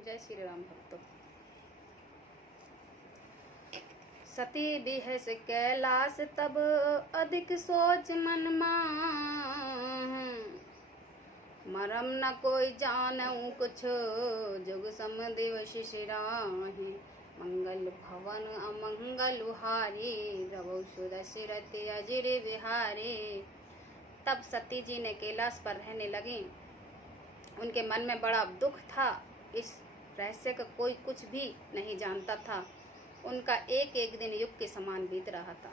जय श्री राम भक्तों। सती बिहस कैलाश तब अधिक सोच मन मां, मरम न कोई जानऊ कुछ जुग सम दिवस शिराहि, मंगल भवन अमंगल हारी रवौ सुदशरथ अजिर बिहारी। तब सती जी ने कैलाश पर रहने लगी। उनके मन में बड़ा दुख था। इस रहस्य का कोई कुछ भी नहीं जानता था। उनका एक एक दिन युग के समान बीत रहा था।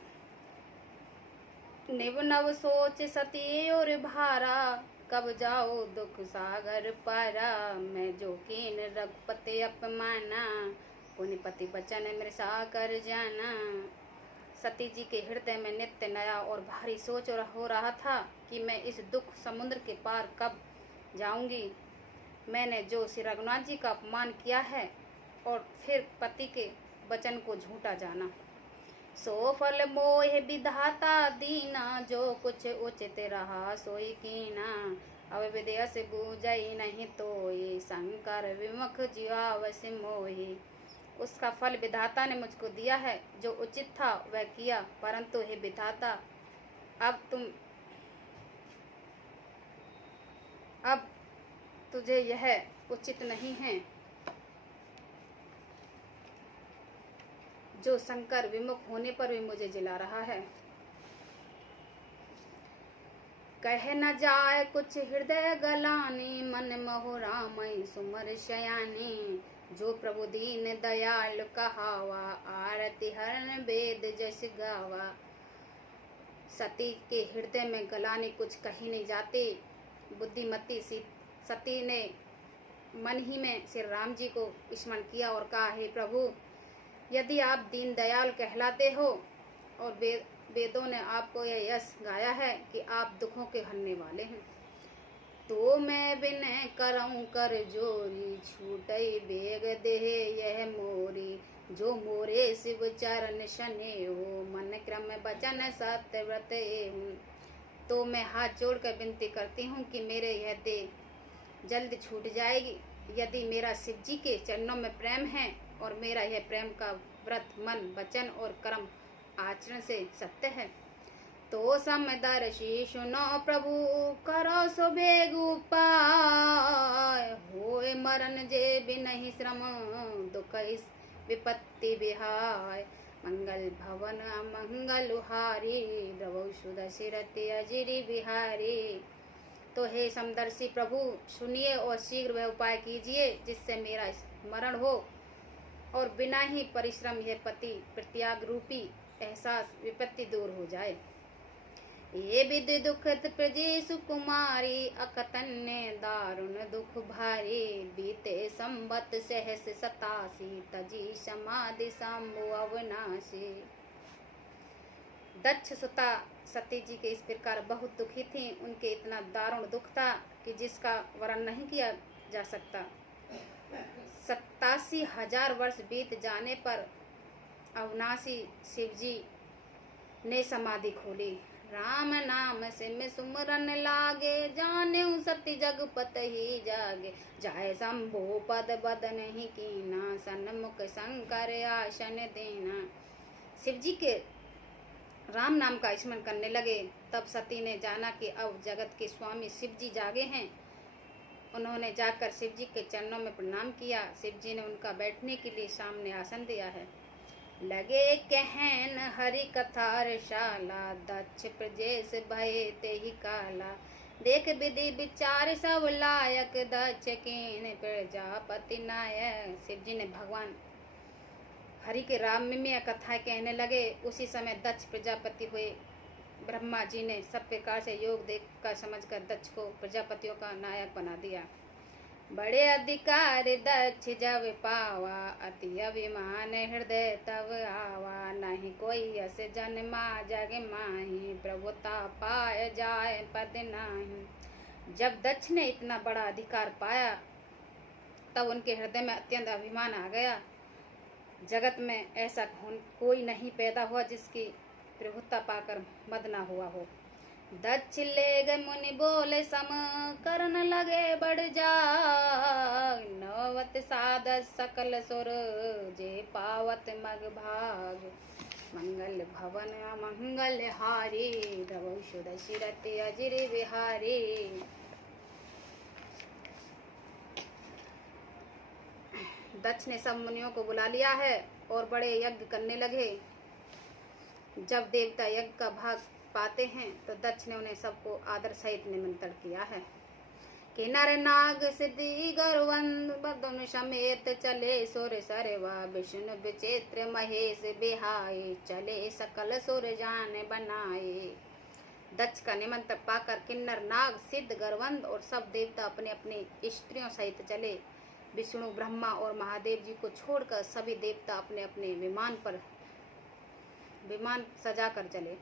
निव नव सोच सती और भारा, कब जाओ दुख सागर पारा। मैं जो कीन रघुपति अपमाना, पुनिपति बचन मृषा कर जाना। सती जी के हृदय में नित्य नया और भारी सोच हो रहा था कि मैं इस दुख समुद्र के पार कब जाऊंगी। मैंने जो श्री रघुनाथ जी का अपमान किया है और फिर पति के वचन को झूठा जाना, सो फल मोह विधाता दीना। जो कुछ उचित रहा सोई कीना, अब विदेश बूझई नहीं तो ये शंकर विमुख जीवावश मोही। उसका फल विधाता ने मुझको दिया है। जो उचित था वह किया, परंतु हे विधाता अब तुझे यह उचित नहीं है जो शंकर विमुख होने पर भी मुझे जिला रहा है। कह न जाए कुछ हृदय गलानी, मन मोह रामई सुमर शयानी। जो प्रभु दीन दयाल कहावा, आरती हरण वेद जस गावा। सती के हृदय में गलानी कुछ कही नहीं जाती। बुद्धिमती सती ने मन ही में श्री राम जी को स्मरण किया और कहा, हे प्रभु, यदि आप दीन दयाल कहलाते हो और वेदों ने आपको यह यश गाया है कि आप दुखों के हरने वाले हैं, तो मैं विनय करऊं कर जोरी। छूटई बेग देह यह मोरी, जो मोरे शिव चरण शने हो। मन क्रम बचन सत्य व्रत हूँ। तो मैं हाथ जोड़कर विनती करती हूँ कि मेरे यह देह जल्द छूट जाएगी। यदि मेरा शिव जी के चरणों में प्रेम है और मेरा यह प्रेम का व्रत मन वचन और कर्म आचरण से सत्य है, तो समदर्शी सुनो प्रभु, करो सो बेग उपाय। होए मरण जे बिनहि श्रम, दुख इस विपत्ति बिहाय। मंगल भवन अमंगल हारी, रवौ सुदशरथ अजिर बिहारी। तो हे समदर्शी प्रभु, सुनिए और शीघ्र वह उपाय कीजिए जिससे मेरा स्मरण हो और बिना ही परिश्रम यह पति प्रत्याग रूपी एहसास विपत्ति दूर हो जाए। ये विधि दुखत प्रजे सुकुमारी, अकतन्य दारुण दुख भारी। बीते संबत सहस 87, तजी समाधि शंभु अविनाशी। दक्ष सुता सती जी के इस प्रकार बहुत दुखी थी। उनके इतना दारुण दुख था कि जिसका वर्णन नहीं किया जा सकता। 87,000 वर्ष बीत जाने पर अविनाशी शिव जी ने समाधि खोली। राम नाम सिम सुमरन लागे, जानेउ सती जगपत ही जागे। जाय शंभु पद बद नहीं कीना, सन्मुख शंकर आसन देना। शिव जी के राम नाम का स्मरण करने लगे। तब सती ने जाना कि अब जगत के स्वामी शिव जी जागे हैं। उन्होंने जाकर शिव जी के चरणों में प्रणाम किया। शिव जी ने उनका बैठने के लिए सामने आसन दिया है। लगे कहन हरि कथा रसाला, दक्ष प्रजेश भय ते ही काला। देख विधि विचार सब लायक, दक्ष कीन प्रजापति नायक। शिव जी ने भगवान हरि के राममय कथाएं कहने लगे। उसी समय दक्ष प्रजापति हुए। ब्रह्मा जी ने सब प्रकार से योग देखकर समझकर दक्ष को प्रजापतियों का नायक बना दिया। बड़े अधिकार दक्ष जब पावा, अति अभिमान हृदय तब आवा। नहीं कोई यस जन्मा जग माही, प्रभुता पाय जाए पद नाही। जब दक्ष ने इतना बड़ा अधिकार पाया तब उनके हृदय में अत्यंत अभिमान आ गया। जगत में ऐसा कोई नहीं पैदा हुआ जिसकी प्रभुता पाकर मद ना हुआ हो। दक्ष ले गए मुनि बोले सम, करन लगे बढ़ जाग। सुनत साध सकल सुर जे पावत मग भाग मंगल भवन मंगल हारी द्रवौ सुदशिरत अजिर बिहारी। दक्ष ने सब मुनियों को बुला लिया है और बड़े यज्ञ करने लगे। जब देवता यज्ञ का भाग पाते हैं तो दक्ष ने उन्हें सबको आदर सहित निमंत्रण किया है कि नर नाग सिद्धि गरुवंद बदन समेत चले सुर सरवा विष्णु विचित्र महेश बिहाए चले सकल सुर जान बनाए। दक्ष का निमंत्रण पाकर किन्नर नाग सिद्ध गरुवंद और सब देवता अपने अपने स्त्रियों सहित चले। विष्णु ब्रह्मा और महादेव जी को छोड़कर सभी देवता अपने अपने विमान सजा कर चले।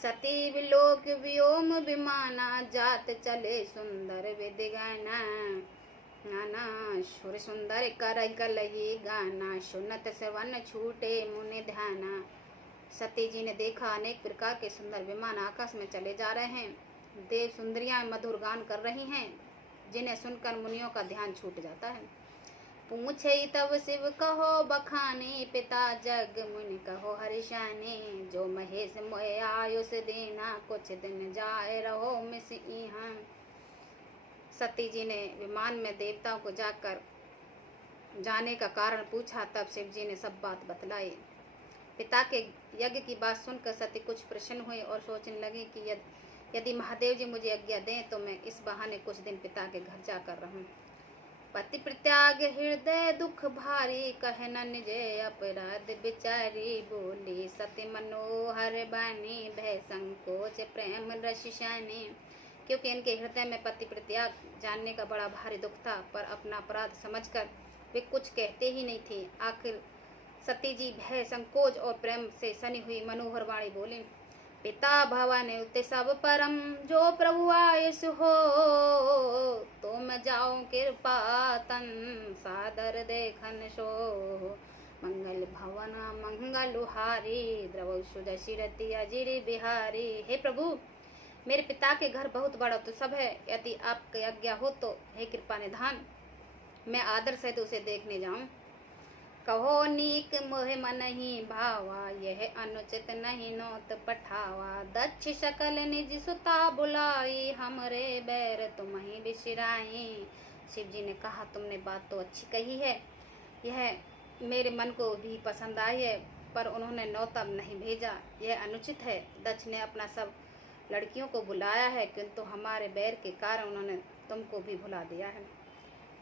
सती विलोक व्योम विमाना जात चले सुंदर विधि गाना नाना सुर सुंदर कर कलही गाना सुनत सवन छूटे मुनि ध्याना। सती जी ने देखा अनेक प्रकार के सुंदर विमान आकाश में चले जा रहे हैं। देव सुंदरियां मधुर गान कर रही हैं जिन्हें सुनकर मुनियों का ध्यान छूट जाता है। पूछे तब शिव कहो बखाने पिता जग मुनि कहो हर्षाने जो महेश मोय आयुष देना कुछ दिन जाए रहो मिस यहाँ। सती जी ने विमान में देवताओं को जाकर जाने का कारण पूछा। तब शिव जी ने सब बात बतलाई। पिता के यज्ञ की बात सुनकर सती कुछ प्रसन्न हुई और सोचने लगी कि यदि महादेव जी मुझे आज्ञा दें तो मैं इस बहाने कुछ दिन पिता के घर जाकर रहूं। पति प्रत्याग हृदय दुख भारी कहे न निजे अपराध बिचारी बोली सती मनोहर बानी भय संकोच प्रेम रशिशानी। क्योंकि इनके हृदय में पति प्रत्याग जानने का बड़ा भारी दुख था, पर अपना अपराध समझकर वे कुछ कहते ही नहीं थे। आखिर सती जी भय संकोच और प्रेम से सनी हुई मनोहर वाणी बोली पिता भवन उते सब परम जो प्रभु आयुष हो तो मैं जाऊं कृपा तन सादर देखन सो मंगल भवन मंगल हारी द्रवौ सुदशिरति अजिर बिहारी। हे प्रभु, मेरे पिता के घर बहुत बड़ा तो सब है, यदि आपकी आज्ञा हो तो हे कृपा निधान मैं आदर सहित उसे देखने जाऊं। कहो नीक मोह मन ही भावा यह अनुचित नहीं नोत पठावा दक्ष सकल निज सुता बुलाई हमरे बैर तुम ही बिसराई। शिव जी ने कहा तुमने बात तो अच्छी कही है, यह मेरे मन को भी पसंद आई है, पर उन्होंने नौता नहीं भेजा, यह अनुचित है। दक्ष ने अपना सब लड़कियों को बुलाया है किंतु हमारे बैर के कारण उन्होंने तुमको भी भुला दिया है।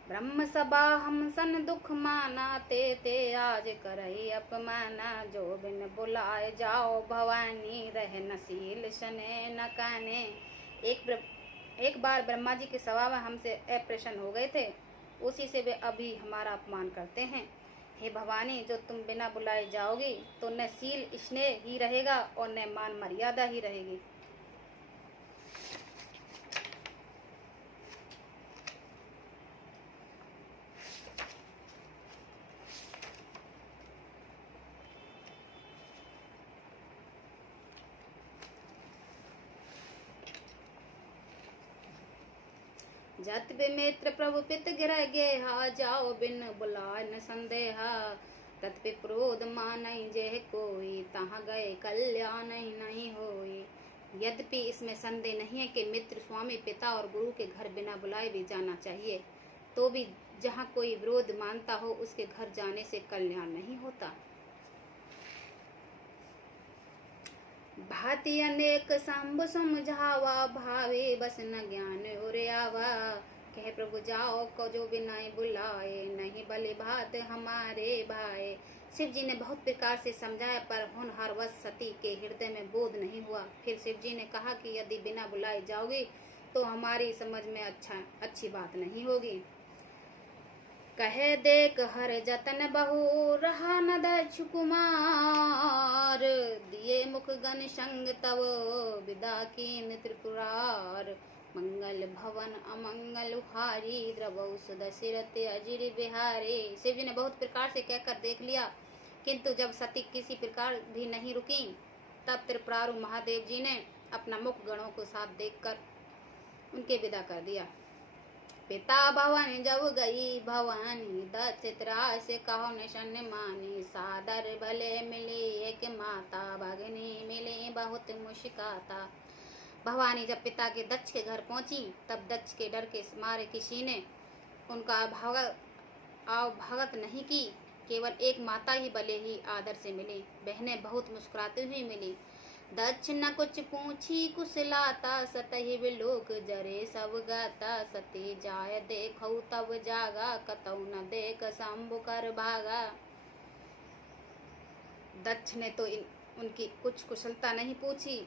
ब्रह्म सभा हम सन दुख माना ते आज करही अपमाना जो बिन बुलाए जाओ भवानी रह नसील सने न काने। एक बार ब्रह्मा जी की सभा में हमसे अप्रसन्न हो गए थे, उसी से वे अभी हमारा अपमान करते हैं। हे भवानी, जो तुम बिना बुलाए जाओगी तो न शील स्नेह ही रहेगा और न मान मर्यादा ही रहेगी। जत मित्र प्रभु पित गिरह गेहा जाओ बिन बुलाए न संदेहा तत्पि क्रोध मानई जेह कोई तहाँ गए कल्याण नहीं होई। यद्यपि इसमें संदेह नहीं है कि मित्र स्वामी पिता और गुरु के घर बिना बुलाए भी जाना चाहिए, तो भी जहाँ कोई विरोध मानता हो उसके घर जाने से कल्याण नहीं होता। भांति अनेक शंभु समझावा भावे बस न ज्ञान उरे आवा कहे प्रभु जाओ को जो बिना बुलाए नहीं भली भात हमारे भाई। शिव जी ने बहुत प्रकार से समझाया पर होनहार वश सती के हृदय में बोध नहीं हुआ। फिर शिव जी ने कहा कि यदि बिना बुलाए जाओगी तो हमारी समझ में अच्छी बात नहीं होगी। कहे देख हर जतन बहु रहा न दक्ष कुमार दिए मुख गण संग तव विदा कीन त्रिपुरार मंगल भवन अमंगल हारी द्रवौ सुदशिरति अजिर बिहारी। शिव जी ने बहुत प्रकार से कहकर देख लिया, किंतु जब सती किसी प्रकार भी नहीं रुकी तब त्रिपुरारु महादेव जी ने अपना मुख गणों को साथ देखकर उनके विदा कर दिया। पिता भवन जब गई भवानी, दक्ष त्रास कहो निशन मानी। सादर भले मिली एक माता, भगनी मिली बहुत मुश्किलाता। भवानी जब पिता के दक्ष के घर पहुंची, तब दक्ष के डर के मारे किसी ने उनका भगत नहीं की। केवल एक माता ही भले ही आदर से मिली, बहनें बहुत मुस्कुराती हुई मिली। दक्ष न कुछ पूछी कुशलाता, सतहि विलोक जरे सब गाता। सती जाय देखौ तब जागा, कतौ न देख शंभु कर भागा। दक्ष ने तो उनकी कुछ कुशलता नहीं पूछी।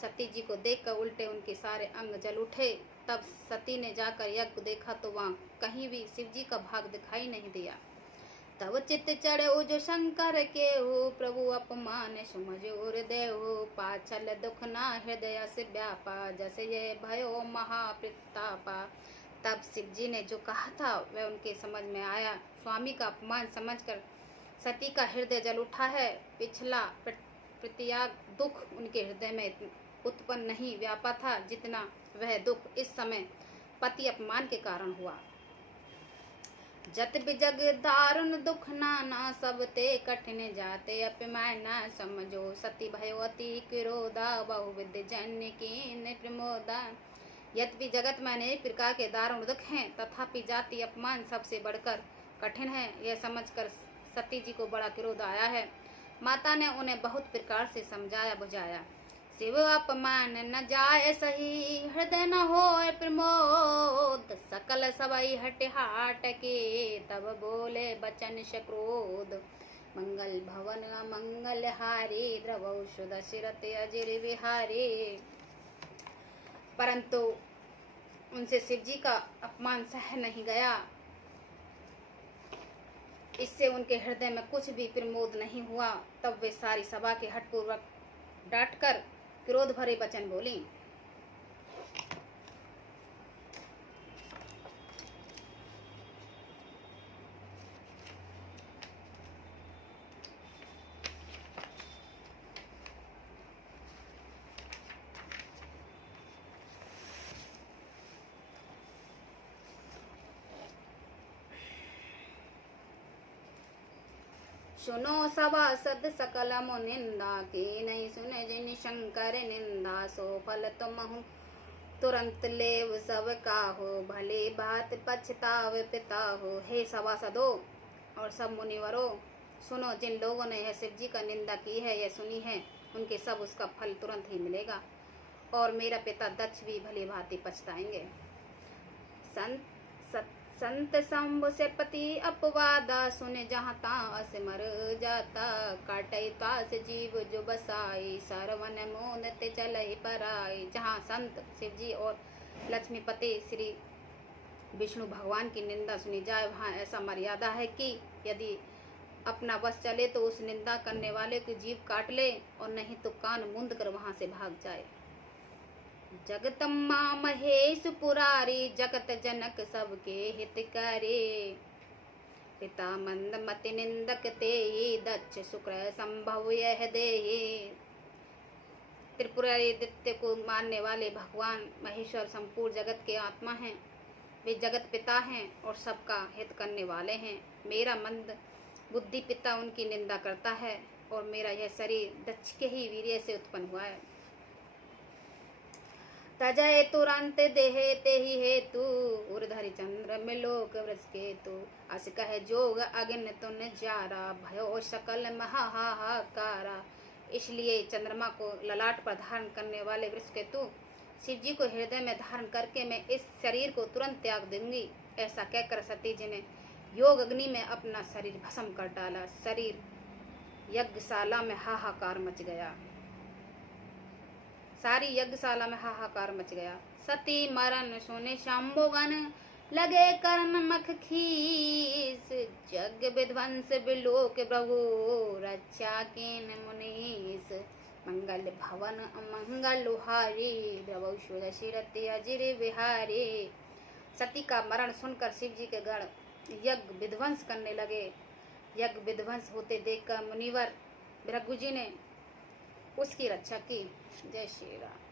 सती जी को देखकर उल्टे उनके सारे अंग जल उठे। तब सती ने जाकर यज्ञ देखा तो वहाँ कहीं भी शिव जी का भाग दिखाई नहीं दिया। तब चित्त चढ़े जो शंकर के हो, प्रभु अपमान सुमजोर देहो। पाछल दुख ना हृदय से व्यापा, जैसे ये भयो महाप्रतापा। तब शिव जी ने जो कहा था वह उनके समझ में आया। स्वामी का अपमान समझकर सती का हृदय जल उठा है। पिछला प्रत्याग दुख उनके हृदय में उत्पन्न नहीं व्यापा था, जितना वह दुख इस समय पति अपमान के कारण हुआ। जत बिजग दारुण दुख नाना, सब ते कठिन जाते अपमान न समझो। सती भयवती क्रोधा, बहुविध जन्य कीन प्रमोदा। यद्यपि जगत में अनेक प्रकार के दारुण दुख हैं, तथापि जाति अपमान सबसे बढ़कर कठिन है, यह समझकर सती जी को बड़ा क्रोध आया है। माता ने उन्हें बहुत प्रकार से समझाया बुझाया। शिव अपमान न जाय सही, हृदय न होय प्रमोद। सकल सबई हट हाट के, तब बोले बचन सक्रोध। मंगल भवन मंगल हारी, द्रवौ सुध सिरत अजिर विहारी। परंतु उनसे शिव जी का अपमान सह नहीं गया। इससे उनके हृदय में कुछ भी प्रमोद नहीं हुआ। तब वे सारी सभा के हठपूर्वक डांटकर क्रोध भरे वचन बोली। सुनो सभासद सकल मुनिंदा, की नहीं सुने जिन शंकर निंदा। सो फल तुमहु तुरंत लेव सब काहो, भले बात पछताव पिता हो। हे सभासदो और सब मुनिवरों, सुनो, जिन लोगों ने यह शिव जी का निंदा की है, यह सुनी है, उनके सब उसका फल तुरंत ही मिलेगा, और मेरा पिता दक्ष भी भली भांति पछताएंगे। संत शंभु से पति अपवादा, सुने जहाँ तास मर जाता। काटई तास जीव जो बसाई, सरवन मोदते चलई पराई। जहाँ संत शिव जी और लक्ष्मीपति श्री विष्णु भगवान की निंदा सुनी जाए, वहाँ ऐसा मर्यादा है कि यदि अपना बस चले तो उस निंदा करने वाले की जीव काट ले, और नहीं तो कान मूंद कर वहाँ से भाग जाए। जगतम्मा महेश पुरारी, जगत जनक सबके हितकारी। पिता मंद मति निंदक तेहि, दक्ष शुक्र संभव यह देहि। त्रिपुरारी दित्य को मानने वाले भगवान महेश्वर संपूर्ण जगत के आत्मा हैं। वे जगत पिता हैं और सबका हित करने वाले हैं। मेरा मंद बुद्धि पिता उनकी निंदा करता है, और मेरा यह शरीर दक्ष के ही वीर्य से उत्पन्न हुआ है। तजय तुरंत देहे तेहि हेतु, उर्धरि चंद्र में लोक वृष केतु। अस कह जोग अग्न तुन जारा, भयो सकल महाहाकारा। इसलिए चंद्रमा को ललाट पर धारण करने वाले वृष केतु, शिव जी को हृदय में धारण करके मैं इस शरीर को तुरंत त्याग दूंगी। ऐसा कहकर सती जी ने योग अग्नि में अपना शरीर भस्म कर डाला। शरीर यज्ञशाला में हाहाकार मच गया। सारी यज्ञशाला में हाहाकार मच गया। सती मरण सुने शंभुगन, लगे कर्ण मख खीस। जग विध्वंस बिलोक प्रभु, रक्षा कीन मुनीस। मंगल भवन अमंगल हारी, द्रवौ सुध सिरत अजिर विहारी। सती का मरण सुनकर शिव जी के गण यज्ञ विध्वंस करने लगे। यज्ञ विध्वंस होते देखकर मुनिवर भृगु जी ने उसकी रक्षा की। जय श्री राम।